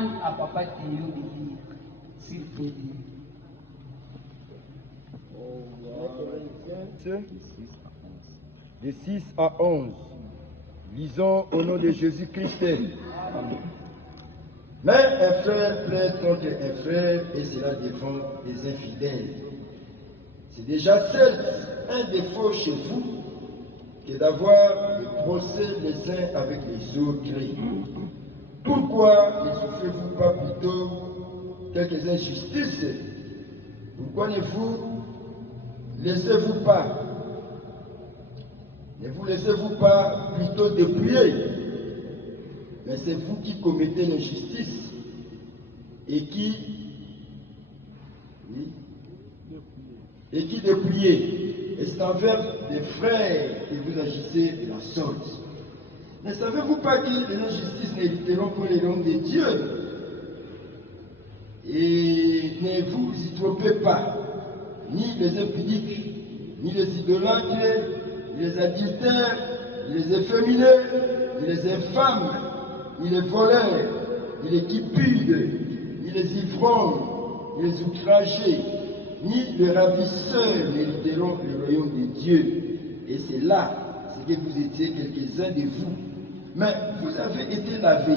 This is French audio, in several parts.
demande à Papa Théo de lire, s'il peut lire. De 6 à 11. Lisons au nom de Jésus-Christ. Mais un frère plaide contre un frère et cela défend des infidèles. C'est déjà certes un défaut chez vous que d'avoir des procès les uns avec les autres. Pourquoi ne souffrez-vous pas plutôt quelques injustices? Pourquoi ne vous laissez-vous pas plutôt dépouiller? Mais c'est vous qui commettez l'injustice et qui dépouillez. Et c'est envers des frères que vous agissez de la sorte. Ne savez-vous pas que les injustices n'éviteront que les noms de Dieu? Et ne vous y trompez pas, ni les impudiques, ni les idolâtres, ni les adultères, ni les efféminés, ni les infâmes, ni les voleurs, ni les cupides, ni les ivrognes, ni les outragés, ni les ravisseurs n'hériteront le royaume de Dieu. Et c'est là, c'est que vous étiez quelques-uns de vous. Mais vous avez été lavés,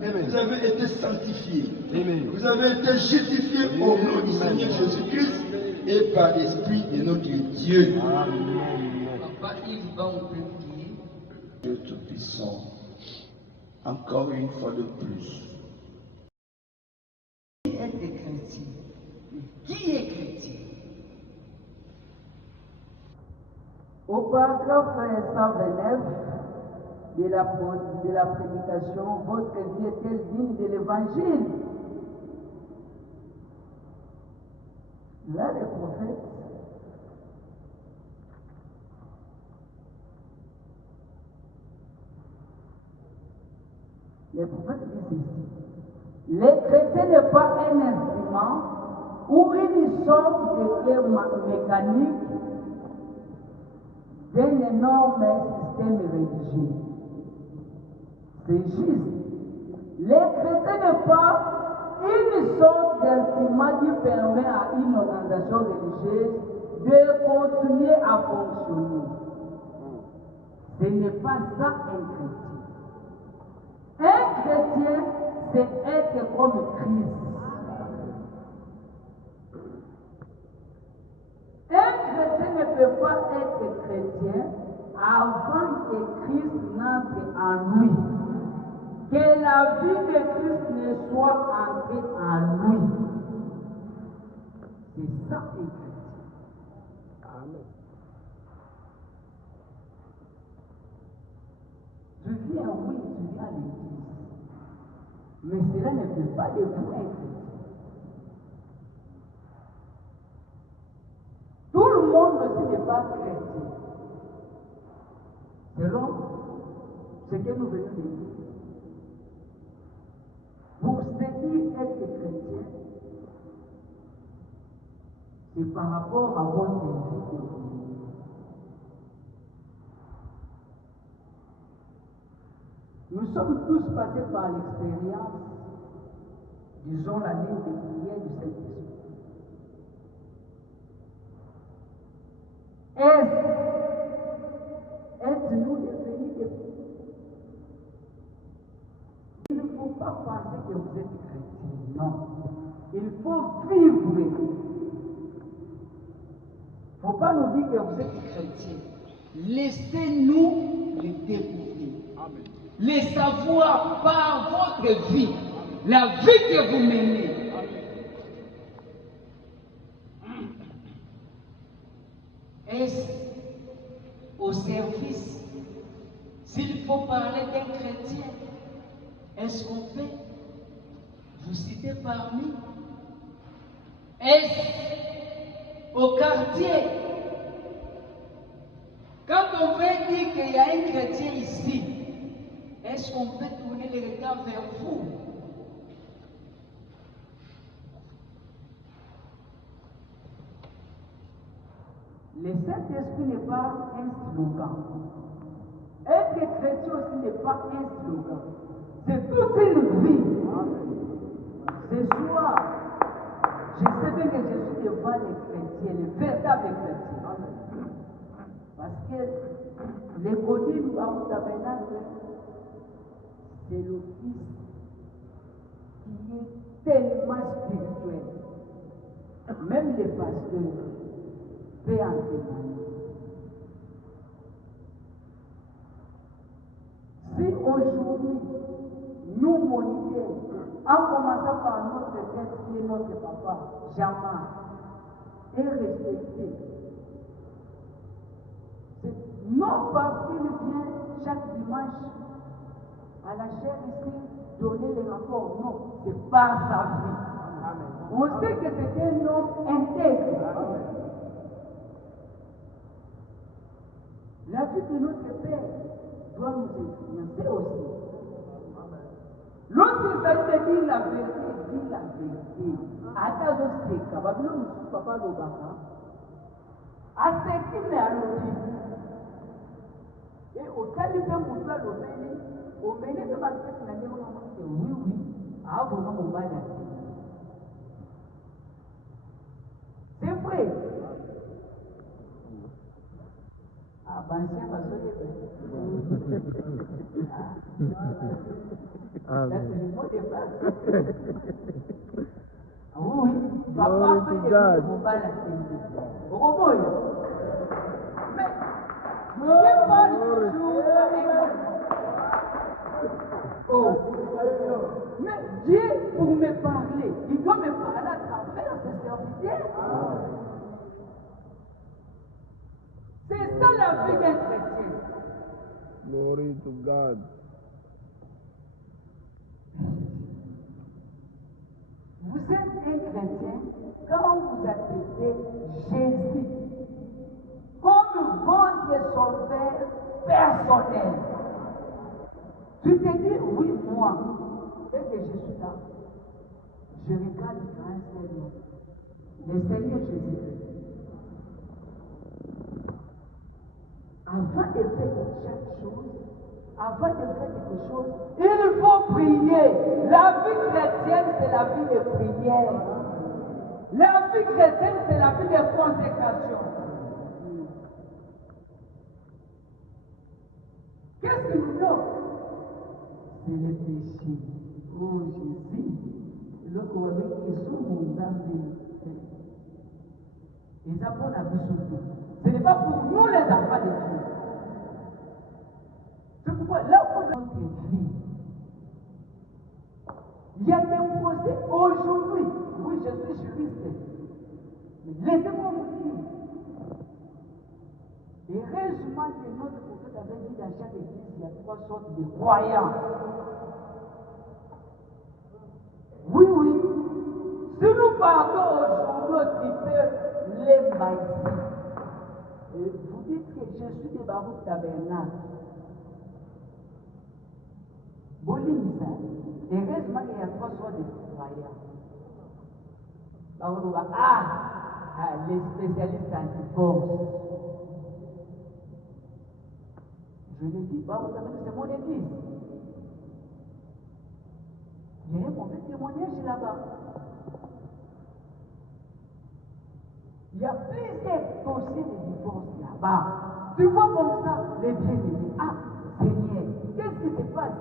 vous avez été sanctifiés, vous avez été justifiés au nom du Seigneur Jésus-Christ et par l'Esprit de notre Dieu. Papa, il va on peut prier. Dieu Tout-Puissant, encore une fois de plus. Qui est chrétien? Qui est chrétien? Au paragraphe 129 de la prédication, votre vie est-elle digne de l'évangile? Là, le prophète dit ceci: les chrétiens n'est pas un instrument ou une sorte de clé mécanique d'un énorme système religieux. C'est juste. Les chrétiens n'est pas une sorte d'instrument qui permet à une organisation religieuse de continuer à fonctionner. Ce n'est pas ça un chrétien. Un chrétien, c'est être comme Christ. Un chrétien ne peut pas être chrétien avant que Christ n'entre en lui. Que la vie de Christ ne soit entrée en lui. C'est ça un chrétien. Amen. Tu viens, oui, tu viens à l'église. Mais cela ne fait pas de vous un chrétien. Tout le monde aussi n'est pas chrétien. Selon ce que nous venons de dire. Pour se dire être chrétien, c'est par rapport à votre vie que vous menez. Nous sommes tous passés par l'expérience, disons la ligne de prière du Saint-Esprit. Êtes-nous devenus des chrétiens? Il ne faut pas penser que vous êtes chrétien, non. Il faut vivre. Il ne faut pas nous dire que vous êtes chrétien. Laissez-nous le découvrir. Amen. Le savoir par votre vie, la vie que vous menez. Est-ce au service? S'il faut parler d'un chrétien, est-ce qu'on peut vous citer parmi? Est-ce au quartier? Quand on veut dire qu'il y a un chrétien ici, est-ce qu'on peut tourner le regard vers vous? Le Saint-Esprit n'est pas un slogan. Être chrétien aussi n'est pas un slogan. C'est toute une vie. Ce soir, je sais bien que je suis devant les chrétiens, les véritables chrétiens. Parce que les connus du tabernacle, c'est le Fils qui est tellement spirituel. Même les pasteurs peuvent en témoigner. Si aujourd'hui, nous moniteurs, en commençant par notre père qui est notre papa, Jean-Marc, est respecté, c'est non parce qu'il vient chaque dimanche à la chaire ici donner les rapports, non, c'est par sa vie. On sait que c'est un homme intègre. La vie de notre Père doit nous influencer aussi. Lorsqu'il s'agit de dire la vérité, dis la vérité. Attention, c'est capable. Nous ne sommes pas le baka. À ce qui met à l'origine. Et au calibre de mon doigt, au mené de ma tête, oui, oui, à vraiment mon bail. C'est vrai. Ah, ben, c'est pas ça. Là, c'est le mot de base. Oui, papa fait des mots à la télé. Mais, j'ai pas de oh, mais Dieu, pour me parler, il doit me parler à travers ses serviteurs. C'est ça la vie d'un chrétien. Glory to God. Vous êtes un chrétien quand vous acceptez Jésus comme votre sauveur personnel. Tu te dis, oui, moi, dès que je suis là, je regarde le grand Seigneur, le Seigneur Jésus. Avant de faire chaque chose, avant de faire quelque chose, il faut prier. La vie chrétienne, c'est la vie de prière. La vie chrétienne, c'est la vie de consécration. Qu'est-ce qui nous bloque? C'est le péché. Oh Jésus, le corps qui est sous mon âme. Et ça pour la vie surtout. Ce n'est pas pour nous les enfants de Dieu. C'est pourquoi là où notre vie, il y a des procès aujourd'hui. Oui, je suis juriste. Mais laissez-moi vous dire. Heureusement que notre prophète avait dit dans chaque église, il y a 3 sortes de croyants. Oui, oui. Si nous partons aujourd'hui au tripeur, les maïs. Vous dites que je suis des baroux tabernacle. Bolimisa, heureusement qu'il y a 3 sortes de croyants. Les spécialistes en divorce. Je le dis, c'est mon église. Il y a un mauvais témoignage là-bas. Il y a plusieurs dossiers de divorce là-bas. Tu vois comme ça, les bien-aimés. Ah, Seigneur, qu'est-ce qui se passe?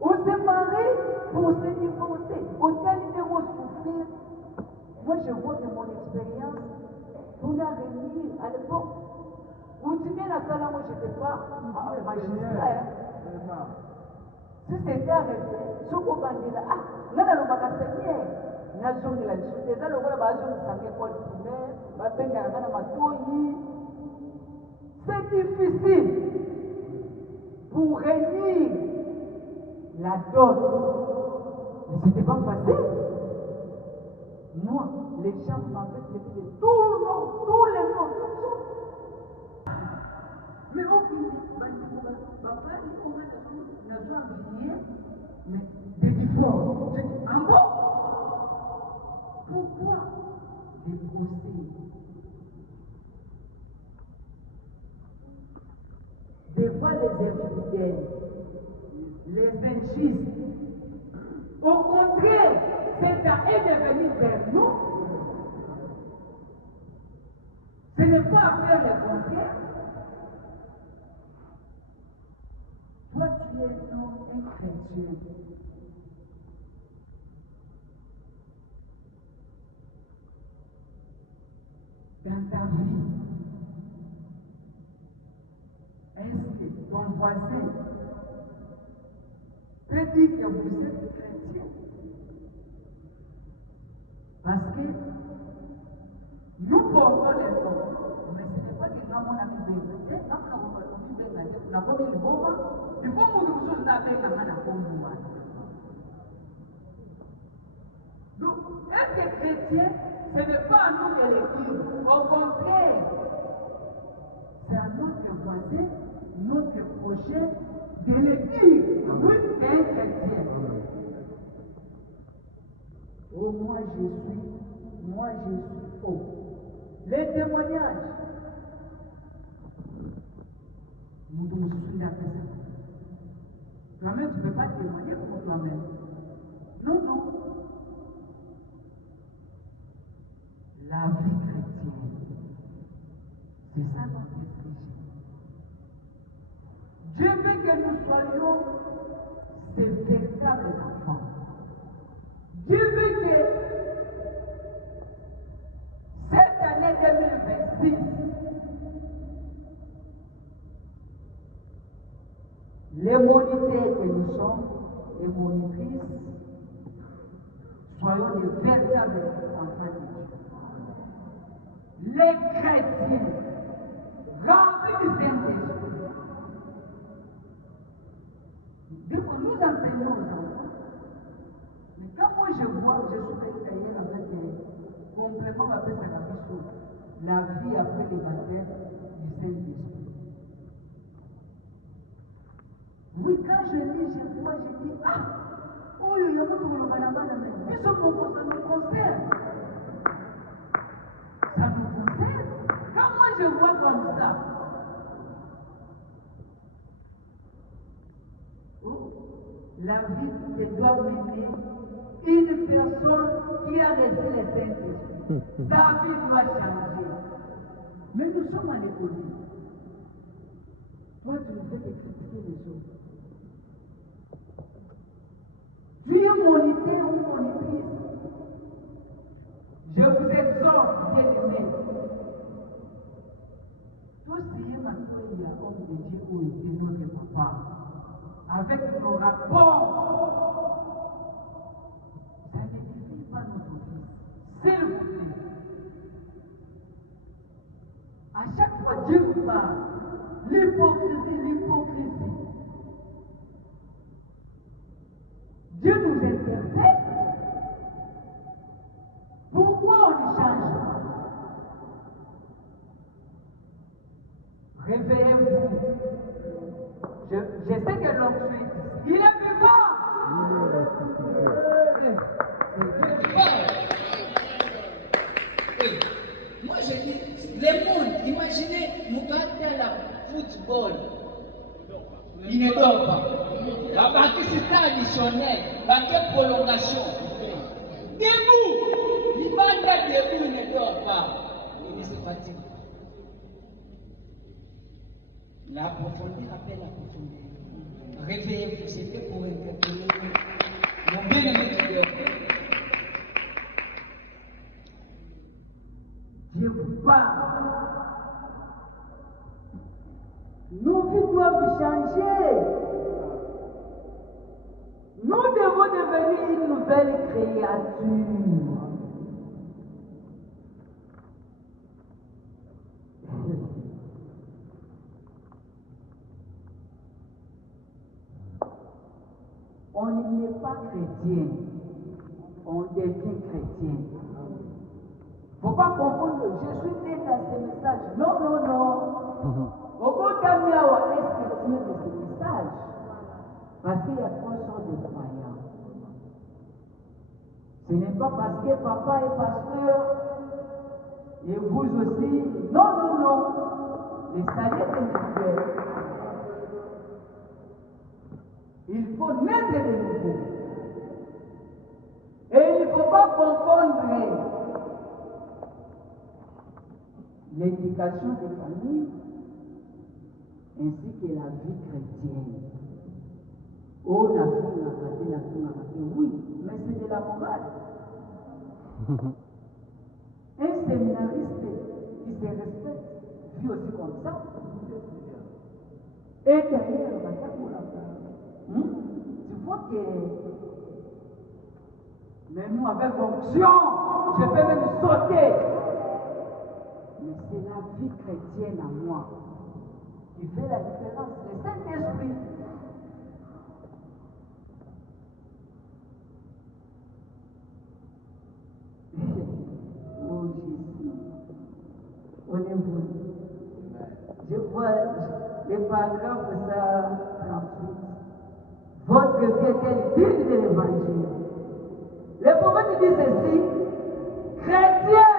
On s'est marié pour se divorcer. Autant de souffrir. Moi, je vois de mon expérience, pour la réunir à l'époque. Où tu viens la salle, moi, je n'étais pas magistrat. Si c'était arrêté, ce qu'on va dire là, là, le Seigneur. C'est difficile pour réunir la dot. Mais ce n'était pas facile. Moi, les gens m'avaient fait tous les noms, mais aucune mais des divorces. En bon, pourquoi des procès? Des fois, les infidèles, les injustes, Au contraire, Satan est devenu vers nous. Ce n'est pas à faire le contraire. Toi, tu es donc un chrétien. Dans ta vie, est-ce que ton voisin peut dire que vous êtes chrétien? Parce que nous portons les noms, mais ce n'est pas que quand on a mis des chrétiens, quand on a mis des chrétiens, on a commis le moment, il faut que nous choses n'avaient qu'à mal à comprendre. Donc, être chrétien, ce n'est pas à nous de le dire. Au contraire, c'est à notre voisin, notre prochain, de le dire. Oui, c'est un chrétien. Oh, moi je suis. Oh, les témoignages. Nous devons se souvenir de ça. Toi-même, tu ne peux pas témoigner pour toi-même. Non, non. La vie chrétienne, c'est ça notre esprit. Dieu veut que nous soyons ces véritables enfants. Dieu veut que cette année 2026, les moniteurs que nous sommes, les monitrices, soyons des véritables enfants de Dieu. Les chrétiens remplis du Saint-Esprit. Nous enseignons aux enfants. Mais quand moi je vois, je suis venu d'ailleurs avec des compléments après sa capitule, la vie après le baptême du Saint-Esprit. Oui, quand je lis, je vois, je dis, ah, oh, il y a beaucoup de malades, mais ils sont beaucoup, ça nous concerne. Ça nous concerne. Quand moi je vois comme ça, oh, la vie que doit mener une personne qui a resté le Saint-Esprit. Sa vie doit changer. Mais nous sommes à l'école. Toi, tu ne fais que critiquer les autres. Tu es moniteur ou monitrice. Je vous exhorte, bien-aimés. Tout ce qui est maintenant, il y a homme de Dieu où était notre papa. Avec nos rapports, ça ne définit pas notre vie. S'il vous plaît. À chaque fois, Dieu vous parle. L'hypocrisie. Dieu nous interpelle. Pourquoi on ne change pas? Réveillez-vous. Je sais que l'homme suit. Il est vivant. Moi je dis, le monde, imaginez, nous partons la football. Il ne dort pas. La partie c'est additionnel, la prolongation. Debout. Il va là debout, il ne dort pas. Il se fatigue. La profondeur appelle la profondeur. Réveillez-vous, c'était pour interpeller mon bien-aimé qui dort. Dieu vous parle. Nos vies doivent changer. Nous devons devenir une nouvelle créature. On n'est pas chrétien, on devient chrétien. Il ne faut pas confondre, je suis né dans ce message. Non, non, non. Au bout d'un mois, est-ce que tu es de ce message? Parce qu'il y a trois sortes de croyants. Ce n'est pas parce que papa est pasteur et vous aussi. Non, non, non. Le salut est individuel. Il faut naître de nouveau. apprendrait l'éducation des familles ainsi que la vie chrétienne. Oh, la fille, oui, mais c'est de la morale. Un séminariste qui se respecte vit aussi comme ça. Et derrière, tu vois que même nous, avec onction, je peux même sauter. Mais c'est la vie chrétienne à moi qui fait la différence. Le Saint-Esprit. Oh Jésus, on est bon. Je vois les paragraphes de ça 38. Votre vie est-elle digne de l'évangile? Le prophète dit ceci: chrétiens,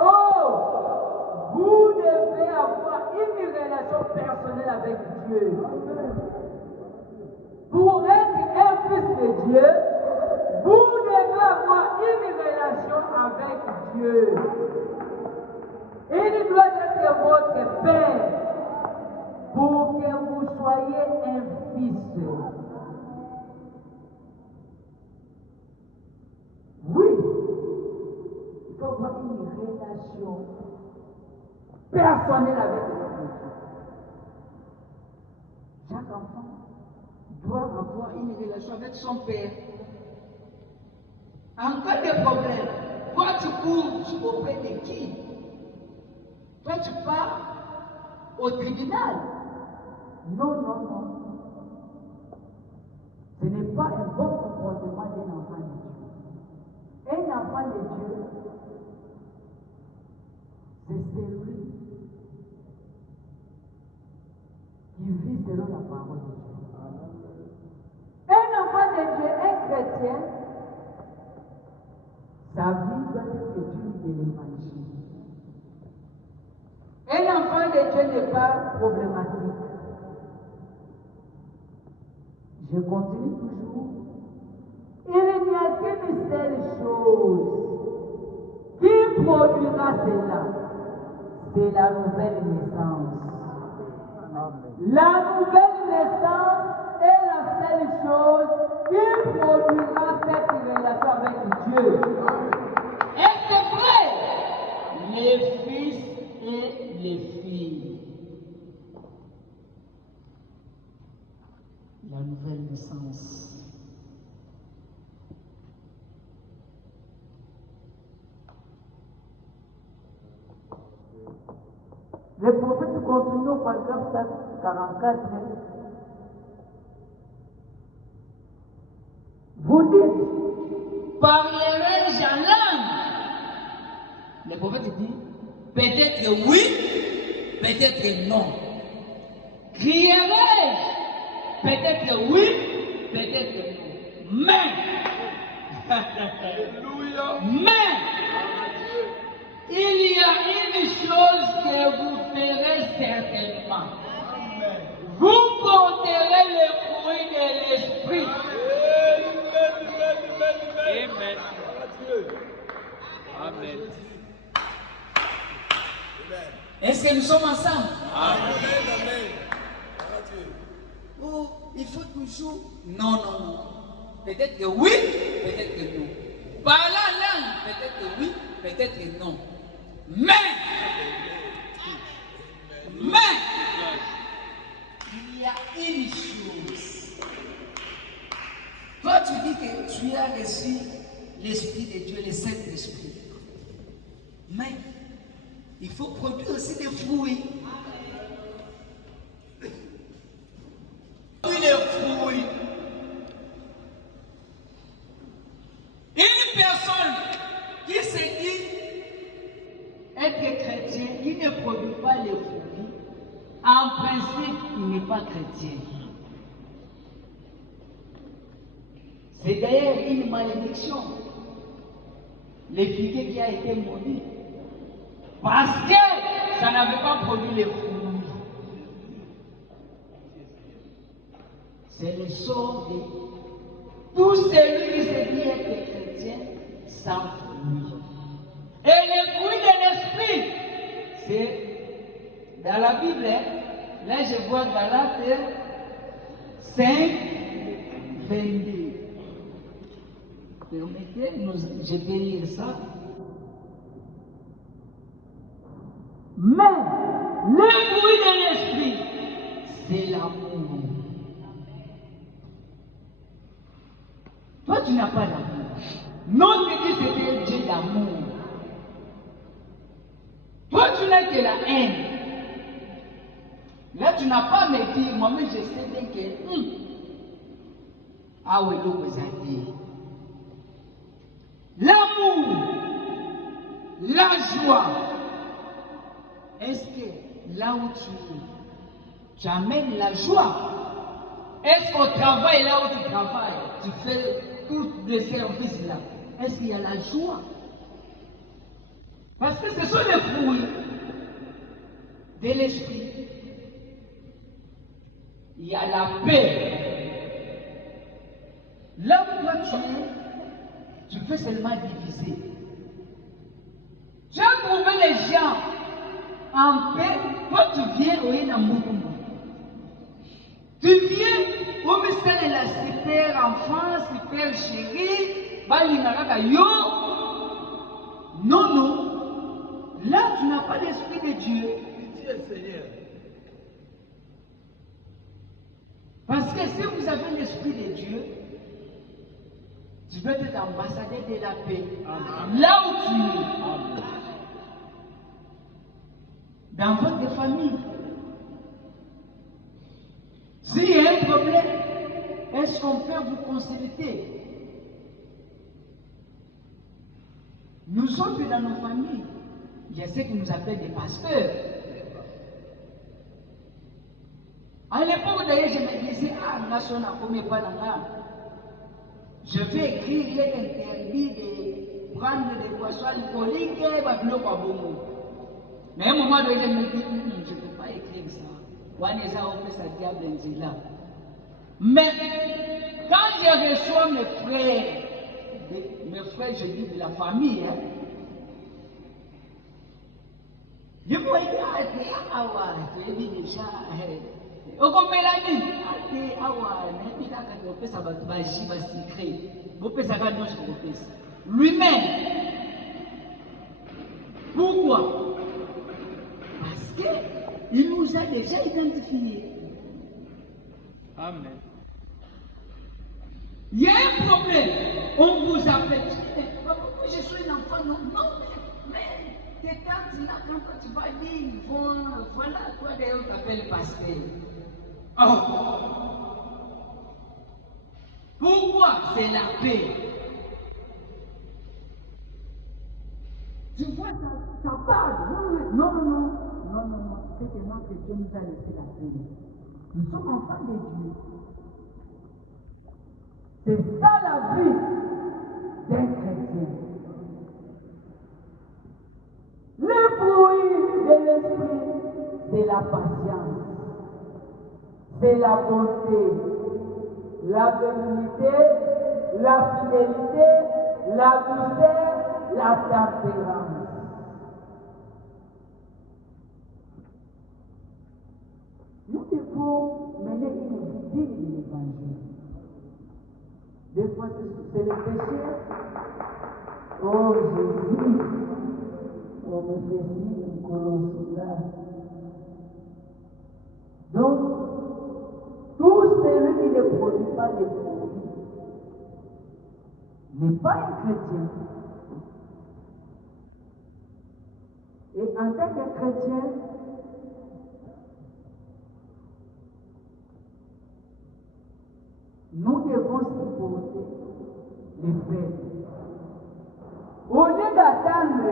oh, vous devez avoir une relation personnelle avec Dieu. Pour être un fils de Dieu, vous devez avoir une relation avec Dieu. Il doit être votre Père pour que vous soyez un fils. Oui, il faut avoir une relation personnelle avec Dieu. Chaque enfant doit avoir une relation avec son Père. En cas de problème, toi tu cours auprès de qui? Toi tu pars au tribunal. Non, non, non. Ce n'est pas un bon comportement d'un enfant de Dieu. Un enfant de Dieu, c'est celui qui vit selon la parole de Dieu. Un enfant de Dieu, un chrétien, sa vie doit être digne de l'évangile. Un enfant de Dieu n'est pas problématique. Je continue toujours. Il n'y a qu'une seule chose qui produira cela. C'est la nouvelle naissance. La nouvelle naissance est la seule chose qui produira cette relation avec Dieu. Et c'est vrai, les fils et les filles. La nouvelle naissance. Le prophète continue au paragraphe 44. Vous dites, parlerai-je en langue? Le prophète dit, peut-être oui, peut-être non. Crierai-je? Peut-être oui, peut-être non. Mais, il y a une chose que vous ferez certainement. Vous porterez le fruit de l'esprit. Amen. Amen. Est-ce que nous sommes ensemble? Amen. Oh, il faut toujours. Non, non, non. Peut-être que oui, peut-être que non. Parler en langue, peut-être que oui, peut-être que non. Mais, il y a une chose. Toi, tu dis que tu as reçu l'Esprit de Dieu, le Saint-Esprit. Mais, il faut produire aussi des fruits. Les fruits. Une personne qui se dit être chrétien, qui ne produit pas les fruits, en principe, il n'est pas chrétien. C'est d'ailleurs une malédiction. Le figuier qui a été maudit. Parce que ça n'avait pas produit les fruits. C'est le sort de tout celui qui se dit être chrétien sans fruit. Et le fruit de l'esprit, c'est dans la Bible, là je vois Galates 5, 22. Permettez, je vais lire ça. Mais le fruit de l'esprit, C'est l'amour. Toi, tu n'as pas d'amour. Notre Dieu, c'était un Dieu d'amour. Toi, tu n'as que la haine. Là, tu n'as pas me dit, moi-même, je sais bien que. Ah oui, donc vous avez dit. L'amour, la joie. Est-ce que là où tu amènes la joie? Est-ce qu'au travail, là où tu travailles, tu fais tout le service là, est-ce qu'il y a la joie? Parce que ce sont les fruits de l'esprit. Il y a la paix. Là où toi tu fais seulement diviser. Tu as trouvé les gens en paix, toi tu viens au Yénamoumou. Tu viens au ministère de la super enfant, super chérie, Balinaraka yo. Non, non. Là, tu n'as pas l'esprit de Dieu. Parce que si vous avez l'esprit de Dieu, tu dois être ambassadeur de la paix. Là où tu es. Dans votre famille. S'il y a un problème, est-ce qu'on peut vous consulter? Nous autres dans nos familles, il y a ceux qui nous appellent des pasteurs. À l'époque d'ailleurs, je me disais, national, combien pas dans je vais écrire, il est interdit de prendre des boissons alcooliques et de pas bon. Mais à un moment donné, je me dis, je ne peux pas écrire ça. Mais quand je reçois mes frères, je dis de la famille, je me dis, déjà, lui-même. Pourquoi? Parce qu'il nous a déjà identifiés. Amen. Il y a un problème. On vous appelle. Pourquoi je suis un enfant? Non, non, mais tes tantes là, quand tu vas dire, ils vont. Voilà, toi d'ailleurs, on t'appelle pasteur. Oh. Pourquoi? C'est la paix. Tu vois, ça parle. Non, non, non. Non, non, non. C'est tellement que Dieu nous a laissé la paix. Nous sommes enfants de Dieu. C'est ça la vie d'un chrétien. Le fruit de l'esprit, c'est la patience, c'est la bonté, la bénignité, la fidélité, la douceur, la tempérance. Nous devons mener une vie de l'évangile. Des fois, c'est le péché. Oh Jésus, on me fait ci, on cela. Donc, tout celui qui ne produit pas les fruits n'est pas un chrétien. Et en tant que chrétien, nous devons supporter les faits. Au lieu d'attendre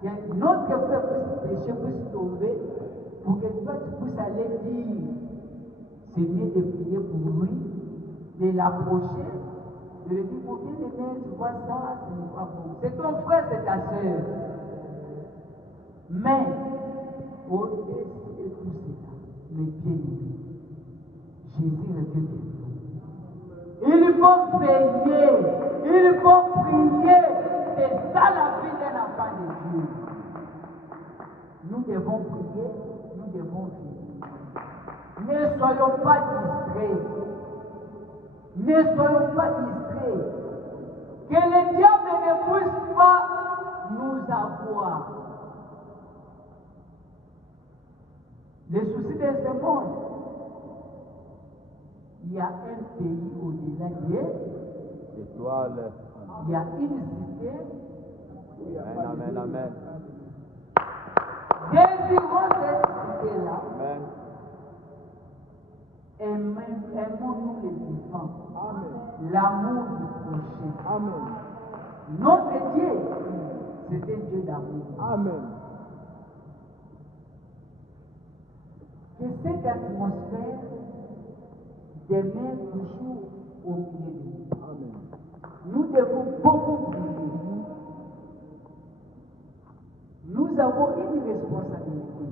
que notre péché puisse tomber, pour que toi tu puisses aller dire, c'est mieux de prier pour lui, de l'approcher, de lui dire, pour bien aimer, tu vois ça, ce n'est pas bon. C'est ton frère, c'est ta soeur. Mais, au-dessus de tout cela, mes bien-aimés, Jésus revient de nous. Il faut veiller, Il faut prier. C'est ça la vie d'un enfant de Dieu. Nous devons prier, nous devons vivre. Ne soyons pas distraits. Ne soyons pas distraits. Que le diable ne puisse pas nous avoir. Les soucis de ce monde. Il y a un pays au-delà des Étoile. il y a une cité. Amen, amen, amen. Désirons cette cité-là. Amen. Aimons-nous les enfants. L'amour du prochain. Amen. Notre Dieu, c'est un Dieu d'amour. Amen. Que cette atmosphère demeure toujours au milieu de nous. Amen. Nous devons beaucoup prier. Nous avons une responsabilité.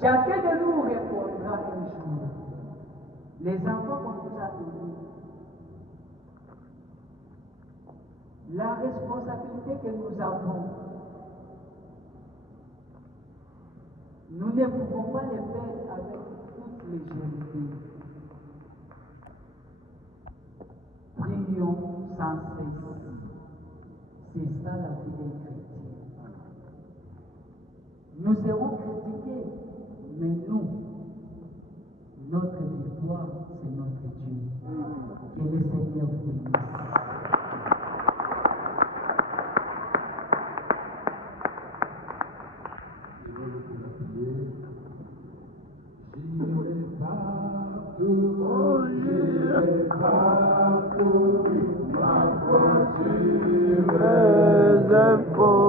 Chacun de nous répondra un jour. Les enfants qu'on nous a donnés, la responsabilité que nous avons, nous ne pouvons pas le faire avec toute légèreté. Prions sans cesse. C'est ça la vie des chrétiens. Nous serons critiqués, mais nous, notre victoire, c'est notre Dieu. Que le Seigneur vous bénisse. Tu es